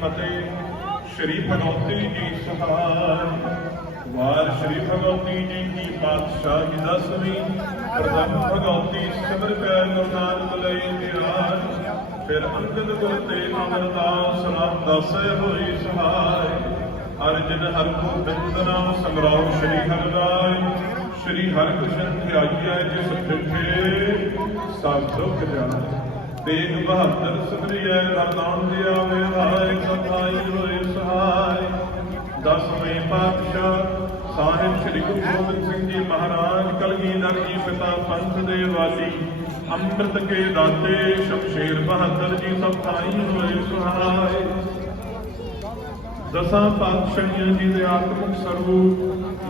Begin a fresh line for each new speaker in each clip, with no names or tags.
ਫਤਿਹ। ਸ਼੍ਰੀ ਭਗਵਤੀ ਜੀ ਸਹਾਇ ਵਾਰ ਸ਼੍ਰੀ ਭਗਵਤੀ ਜੀ ਕੀ ਪਾਤਸ਼ਾਹੀ ਦਸਵੀਂ ਪ੍ਰਥਮ ਭਗਵਤੀ ਸਿਮਰ ਪੈ ਗੁਰੂ ਲਈ ਨਿਹਾਲ ਫਿਰ ਅੰਗਦ ਗੁਰ ਤੇ ਅਮਰਦਾਸ ਨਾਮ ਦਸੈ ਹੋਈ ਸਹਾਇ ਅਰਜਨ ਹਰਿ ਗੋਬਿੰਦ ਨਾਮ ਸੰਗਰਾਮ ਸ਼੍ਰੀ ਹਰਿ ਸ਼੍ਰੀ ਹਰਿ ਕ੍ਰਿਸ਼ਨ ਧਿਆਈਐ ਜਿਸ ਫਿੱਠੇ ਸਭ ਦੁਖ ਜਾਏ। ਤੇਗ ਬਹਾਦਰ ਸਿਮਰਿਐ ਰਤਨ ਦਿਆ ਵੇ ਹਾਇ ਸਤਾਈ ਹੋਏ ਸਹਾਇ ਦਸਵੇਂ ਪਾਤਸ਼ਾਹ ਸਾਹਿਬ ਸ੍ਰੀ ਗੁਰੂ ਗੋਬਿੰਦ ਸਿੰਘ ਜੀ ਮਹਾਰਾਜ ਕਲਗੀਧਰ ਜੀ ਪਿਤਾ ਪੰਥ ਦੇ ਵਾਲੀ, ਅੰਮ੍ਰਿਤ ਕੇ ਦਾਤੇ ਸ਼ਮਸ਼ੇਰ ਬਹਾਦਰ ਜੀ ਸਭ ਥਾਈ ਹੋਏ ਸਹਾਇ ਦਸਾਂ ਪਾਤਸ਼ਾਹੀਆਂ ਜੀ ਦੇ ਆਤਮਿਕ ਸਰੂਪ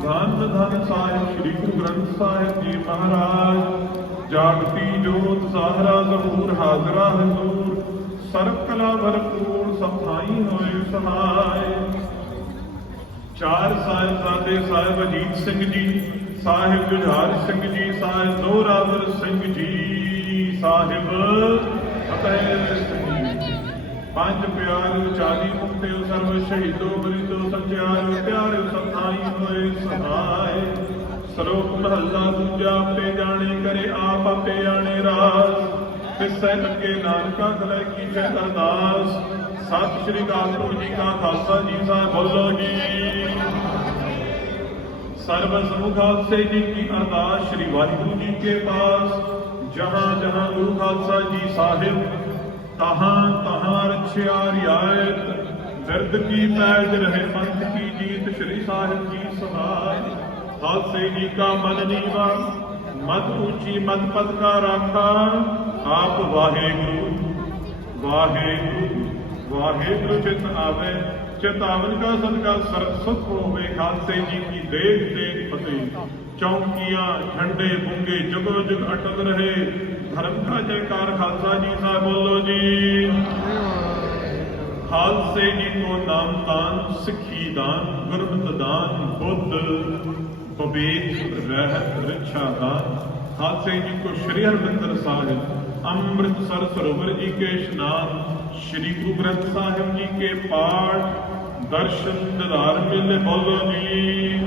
ਧੰਨ ਧੰਨ ਸਾਹਿਬ, ਸ੍ਰੀ ਗੁਰੂ ਗ੍ਰੰਥ ਸਾਹਿਬ ਜੀ ਮਹਾਰਾਜ ਜਾਗਤੀ ਜੋਤ ਸਾਹਰਾ ਜ਼ਹੂਰ ਹਾਜ਼ਰਾ ਹਜ਼ੂਰ। ਸਰਬ ਕਲਾ ਭਰਪੂਰ ਸਭ ਹੋਏ ਸਹਾਇ ਚਾਰ ਸਾਹਿਬਜ਼ਾਦੇ ਸਾਹਿਬ ਅਜੀਤ ਸਿੰਘ ਜੀ, ਸਾਹਿਬ ਜੁਝਾਰ ਸਿੰਘ ਜੀ, ਸਾਹਿਬ ਦੋਰਾਵਰ ਸਿੰਘ ਜੀ, ਸਾਹਿਬ ਫਤਿਹ ਸਿੰਘ ਪੰਜ ਪਿਆਰਿਓ ਚਾਲੀ ਮੁਕਤਿਓ ਸਰਵ ਸ਼ਹੀਦੋ ਮਰੀਦੋ ਸਚਿਆਰਿਓ ਪਿਆਰਿਓ ਸਤਾਈ ਹੋਏ ਸਹਾਇ ਸਰੋਤ ਮਹੱਲਾ ਦੂਜਾ, ਆਪੇ ਜਾਣੇ ਕਰੇ ਆਪ, ਆਪੇ ਆਣੇ ਰਾਸ ਤਿਸੈ ਅੱਗੇ ਨਾਨਕਾ ਗਲੇ ਕੀਜੈ ਅਰਦਾਸ। ਸਤਿ ਸ੍ਰੀ ਅਕਾਲ ਜੀ ਕਾ ਖਾਲਸਾ ਜੀ ਸਾਹਿਬ ਬੋਲੋ ਜੀ। ਸਰਬ ਸਮੂਹ ਖਾਲਸੇ ਜੀ ਕੀ ਅਰਦਾਸ, ਸ੍ਰੀ ਵਾਹਿਗੁਰੂ ਜੀ ਕੇ ਪਾਸ। ਜਹਾਂ ਜਹਾਂ ਗੁਰੂ ਖਾਲਸਾ ਜੀ ਸਾਹਿਬ, ਤਹਾਂ ਤਹਾਂ ਰਛਿਆ ਰਿਆਇਤ। ਦਰਦ ਕੀ ਪੈਜ ਰਹੇ, ਪੰਥ ਕੀ ਜੀਤ, ਸ੍ਰੀ ਸਾਹਿਬ ਜੀ ਸਹਾਇ ਹਾਸੇ ਜੀ ਕਾ ਮਨ ਨੀਵਾ ਮਤ ਉੱਚੀ ਮਤ ਪਦ ਕਾ ਰਾਖਾ ਆਪ ਵਾਹਿਗੁਰੂ ਵਾਹਿਗੁਰੂ ਵਾਹਿਗੁਰੂ ਚਿਤ ਆਵੇ, ਚੇਤਾਵਨ ਕਾ ਸਦਕਾ ਸਰਬ ਸੁਖ ਹੋਵੇ, ਖਾਲਸੇ ਜੀ ਕੀ ਦੇਖ ਤੇ ਫਤਿਹ। ਚੌਂਕੀਆਂ, ਝੰਡੇ ਬੁੰਗੇ ਜਗੋ ਜਗ ਅਟਲ ਰਹੇ, ਧਰਮ ਦਾ ਜੈਕਾਰ ਖਾਲਸਾ ਜੀ ਸਾਹਿਬ ਬੋਲੋ ਜੀ। ਖਾਲਸੇ ਜੀ ਕੋ ਨਾਮ ਦਾਨ, ਸਿੱਖੀ ਦਾਨ, ਗੁਰਮਤਿ ਦਾਨ, ਬੁੱਧ। ਪਵਿੱਤ ਰਹਿ ਰਿਛਾ ਦਾ ਹਾਥ ਜੀ ਕੋ ਸ਼੍ਰੀ ਹਰਮੰਦਰ ਸਾਹਿਬ, ਅੰਮ੍ਰਿਤਸਰ ਸਰੋਵਰ ਜੀ ਕੇ ਇਸ਼ਨਾਨ, ਸ਼੍ਰੀ ਗੁਰੂ ਗ੍ਰੰਥ ਸਾਹਿਬ ਜੀ ਕੇ ਪਾਠ, ਦਰਸ਼ਨ ਦਿਦਾਰ ਮਿਲੇ ਬੋਲੋ ਜੀ।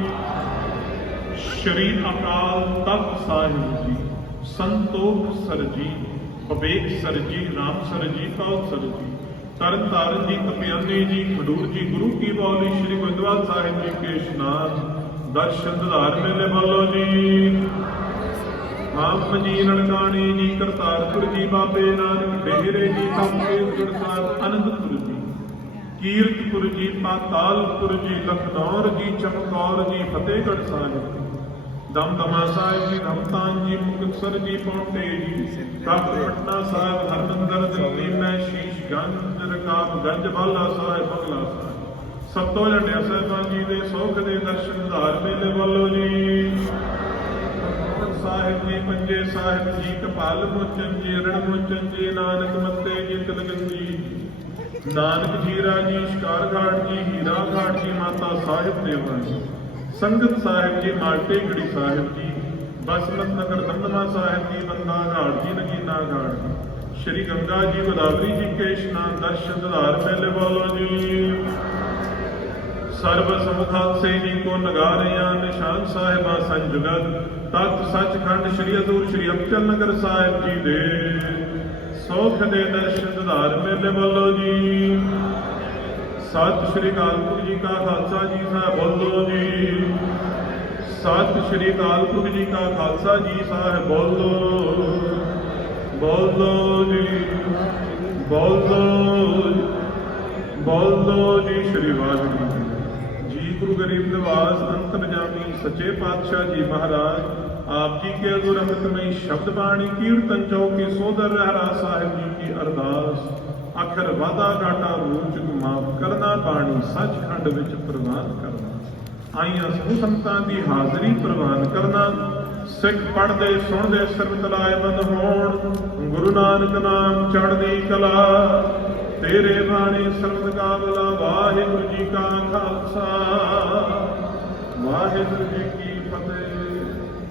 ਸ਼੍ਰੀ ਅਕਾਲ ਤਖਤ ਸਾਹਿਬ ਜੀ, ਸੰਤੋਖ sir ji, Vivek sir ji Ram sir ji Kaul sir ji Tarn Taran ਜੀ, ਕਪਿਆਨੀ ਜੀ, ਖਡੂਰ ਜੀ, ਗੁਰੂ ਕੀ ਬੌਲੀ, ਸ਼੍ਰੀ ਗੋਇੰਦਵਾਲ ਸਾਹਿਬ ਜੀ ਕੇ ਇਸ਼ਨਾਨ ਦਰਸ਼ਨ ਧਾਰ ਮੇਲੇ ਬੱਲੋ ਜੀ। ਆਮ ਜੀ ਨਨਕਾਣੀ ਜੀ, ਕਰਤਾਰਪੁਰ ਜੀ, ਬਾਬੇ ਨਾਨਕ ਡੇਰੇ ਜੀ ਕੰਪੇਪੁਰ ਸਾਹਿਬ ਅਨੰਦਪੁਰ ਜੀ। ਕੀਰਤਪੁਰ ਜੀ, ਪਾਤਾਲਪੁਰ ਜੀ, ਲਖਨੌਰ ਜੀ, ਚਮਕੌਰ ਜੀ, ਫਤਿਹਗੜ੍ਹ ਸਾਹਿਬ ਦਮਦਮਾ ਸਾਹਿਬ ਜੀ, ਰਮਤਾਨ ਜੀ, ਮੁਕਤਸਰ ਜੀ, ਪੌਂਟੇ ਜੀ। ਕਾਪ ਪਟਨਾ ਸਾਹਿਬ, ਹਰਮੰਦਰ ਦਿੱਲੀ ਮੈਂ ਸ਼ੀਸ਼ ਗੰਜ, ਰਕਾਬ, ਗੰਜ ਬਾਲਾ ਸਾਹਿਬ, ਬਗਲਾ ਸਾਹਿਬ। ਸਤੋ ਜੰਡਿਆ ਸਾਹਿਬਾਨ ਜੀ ਦੇ ਸੋਖ ਦੇ ਦਰਸ਼ਨ ਧਾਰ ਮੇਲੇ ਵੱਲੋਂ ਜੀ। ਸਾਹਿਬ ਜੀ ਪੰਜੇ ਸਾਹਿਬ ਜੀ, ਕਪਾਲ ਮੋਚਨ ਜੀ ਰਣ ਮੋਚਨ ਜੀ, ਨਾਨਕ ਮੱਤੇ ਜੀ ਤਲਗੰਜੀ ਨਾਨਕ ਜੀਰਾ ਜੀ, ਸ਼ਿਕਾਰ ਘਾਟ ਜੀ, ਹੀਰਾ ਘਾਟ ਜੀ, ਮਾਤਾ ਸਾਹਿਬ ਦੇਵਾ ਜੀ। ਸੰਗਤ ਸਾਹਿਬ ਜੀ, ਮਾਲਟੇ ਗੜੀ ਸਾਹਿਬ ਜੀ। ਬਸਮਤ ਨਗਰ ਦਮਦਮਾ ਸਾਹਿਬ ਜੀ, ਬੰਦਾ ਘਾਟ ਜੀ, ਨਗੀਨਾ ਘਾਟ ਜੀ। ਸ਼੍ਰੀ ਗੰਗਾ ਜੀ, ਗੋਦਾਵਰੀ ਜੀ ਕੇ ਇਸ਼ਨਾਨ ਦਰਸ਼ਨ ਦਿਦਾਰ ਮੇਲੇ ਵਾਲੋ ਜੀ। ਸਰਬ ਸਮੁਖਾਤ ਸੇ ਜੀ ਕੋ ਨਗਾਰਿਆਂ ਨਿਸ਼ਾਨ ਸਾਹਿਬਾ ਸੰਜੁਗਤ ਤਤ ਸੱਚਖੰਡ ਸ੍ਰੀ ਹਜ਼ੂਰ ਸ੍ਰੀ ਅਬਚਲ ਨਗਰ ਸਾਹਿਬ ਜੀ ਦੇ। ਸੋਖ ਦੇ ਦਰਸ਼ਨ ਦਿਦਾਰ ਮੇਲੇ ਵੱਲੋਂ ਜੀ। ਸਤਿ ਸ੍ਰੀ ਅਕਾਲ ਪੁਰਖ ਜੀ ਕਾ ਖਾਲਸਾ ਜੀ ਸਾਹਿਬ ਬੋਲੋ ਜੀ। ਸਤਿ ਸ੍ਰੀ ਅਕਾਲ ਪੁਰਖ ਜੀ ਕਾ ਖਾਲਸਾ ਜੀ ਸਾਹਿਬ ਬੋਲੋ ਬੋਲੋ ਜੀ ਬੋਲੋ ਬੋਲੋ ਜੀ ਸ੍ਰੀ ਵਾਹਿਗੁਰੂ ਗੁਰੂ ਗਰੀਬ ਨਿਵਾਸ ਅੰਤਰਜਾਮੀ ਸੱਚੇ ਪਾਤਸ਼ਾਹ ਜੀ ਮਹਾਰਾਜ, ਆਪ ਜੀ ਕੇ ਅਗੁਰ ਅੰਮ੍ਰਿਤਮਈ ਸ਼ਬਦ ਬਾਣੀ, ਕੀਰਤਨ ਚੌਕੀ, ਸੋਦਰ ਰਹਿਰਾ ਸਾਹਿਬ ਜੀ ਕੀ ਅਰਦਾਸ। ਅਖਰ ਵਾਦਾ ਘਾਟਾ ਰੂਚ ਮਾਫ ਕਰਨਾ, ਬਾਣੀ ਸੱਚਖੰਡ ਵਿੱਚ ਪ੍ਰਵਾਨ ਕਰਨਾ। ਆਈਆਂ ਸਮੂਹ ਸੰਤਾਂ ਦੀ ਹਾਜ਼ਰੀ ਪ੍ਰਵਾਨ ਕਰਨਾ। ਸਿੱਖ ਪੜਦੇ ਸੁਣਦੇ ਸਰਬਤ ਲਾਇਮੰਦ ਹੋਣ। ਗੁਰੂ ਨਾਨਕ ਨਾਮ ਚੜ੍ਹਦੀ ਕਲਾ। ਤੇਰੇ ਬਾਣੀ ਸਰਬਤ ਕਾਬਲਾ ਵਾਹਿਗੁਰੂ ਜੀ ਕਾ ਖਾਲਸਾ। ਵਾਹਿਗੁਰੂ ਜੀ ਕੀ